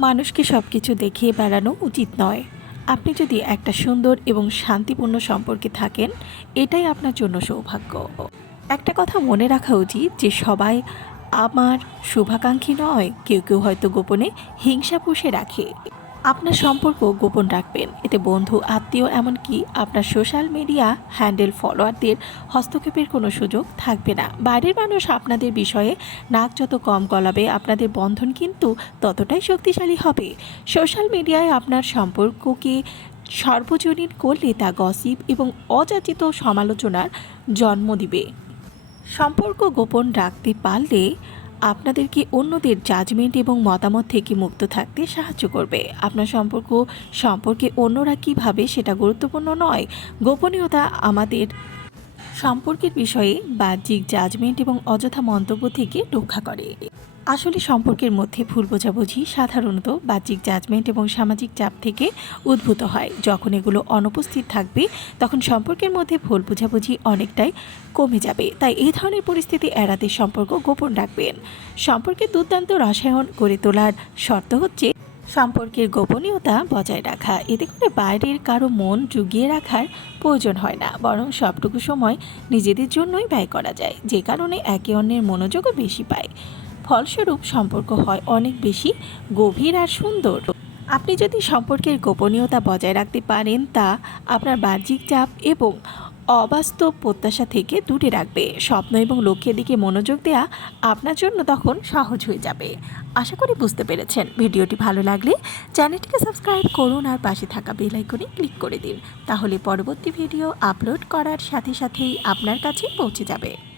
মানুষকে সব কিছু দেখিয়ে বেড়ানো উচিত নয়। আপনি যদি একটা সুন্দর এবং শান্তিপূর্ণ সম্পর্কে থাকেন, এটাই আপনার জন্য সৌভাগ্য। একটা কথা মনে রাখা উচিত যে সবাই আমার শুভাকাঙ্ক্ষী নয়, কেউ কেউ হয়তো গোপনে হিংসা পুষে রাখে। আপনার সম্পর্ক গোপন রাখবেন। এতে বন্ধু, আত্মীয়, এমনকি আপনার সোশ্যাল মিডিয়া হ্যান্ডেল ফলোয়ারদের হস্তক্ষেপের কোনো সুযোগ থাকবে না। বাইরের মানুষ আপনাদের বিষয়ে নাক যত কম গলাবে, আপনাদের বন্ধন কিন্তু ততটাই শক্তিশালী হবে। সোশ্যাল মিডিয়ায় আপনার সম্পর্ককে সর্বজনীন করলে তা গসিপ এবং অযাচিত সমালোচনার জন্ম দিবে। সম্পর্ক গোপন রাখতে পারলে আপনাদেরকে অন্যদের জাজমেন্ট এবং মতামত থেকে মুক্ত থাকতে সাহায্য করবে? আপনার সম্পর্ক সম্পর্কে অন্যরা কীভাবে সেটা গুরুত্বপূর্ণ নয়? গোপনীয়তা আমাদের সম্পর্কের বিষয়ে বাহ্যিক জাজমেন্ট এবং অযথা মন্তব্য থেকে রক্ষা করে। আসলে সম্পর্কের মধ্যে ভুল বোঝাবুঝি সাধারণত বাহ্যিক জাজমেন্ট এবং সামাজিক চাপ থেকে উদ্ভূত হয়। যখন এগুলো অনুপস্থিত থাকবে, তখন সম্পর্কের মধ্যে ভুল বোঝাবুঝি অনেকটাই কমে যাবে। তাই এই ধরনের পরিস্থিতি এড়াতে সম্পর্ক গোপন রাখবেন। সম্পর্কে দুর্দান্ত রসায়ন গড়ে তোলার শর্ত হচ্ছে সম্পর্কের গোপনীয়তা বজায় রাখা। এতে করে বাইরের কারও মন জুগিয়ে রাখার প্রয়োজন হয় না, বরং সবটুকু সময় নিজেদের জন্যই ব্যয় করা যায়, যে কারণে একে অন্যের মনোযোগও বেশি পায়। ফলস্বরূপ সম্পর্ক হয় অনেক বেশি গভীর আর সুন্দর। আপনি যদি সম্পর্কের গোপনীয়তা বজায় রাখতে পারেন, তা আপনার বাহ্যিক চাপ এবং অবাস্তব প্রত্যাশা থেকে দূরে রাখবে। স্বপ্ন এবং লক্ষ্যের দিকে মনোযোগ দেয়া আপনার জন্য তখন সহজ হয়ে যাবে। আশা করি বুঝতে পেরেছেন। ভিডিওটি ভালো লাগলে চ্যানেলটিকে সাবস্ক্রাইব করুন আর পাশে থাকা বেল আইকনে ক্লিক করে দিন। তাহলে পরবর্তী ভিডিও আপলোড করার সাথে সাথেই আপনার কাছে পৌঁছে যাবে।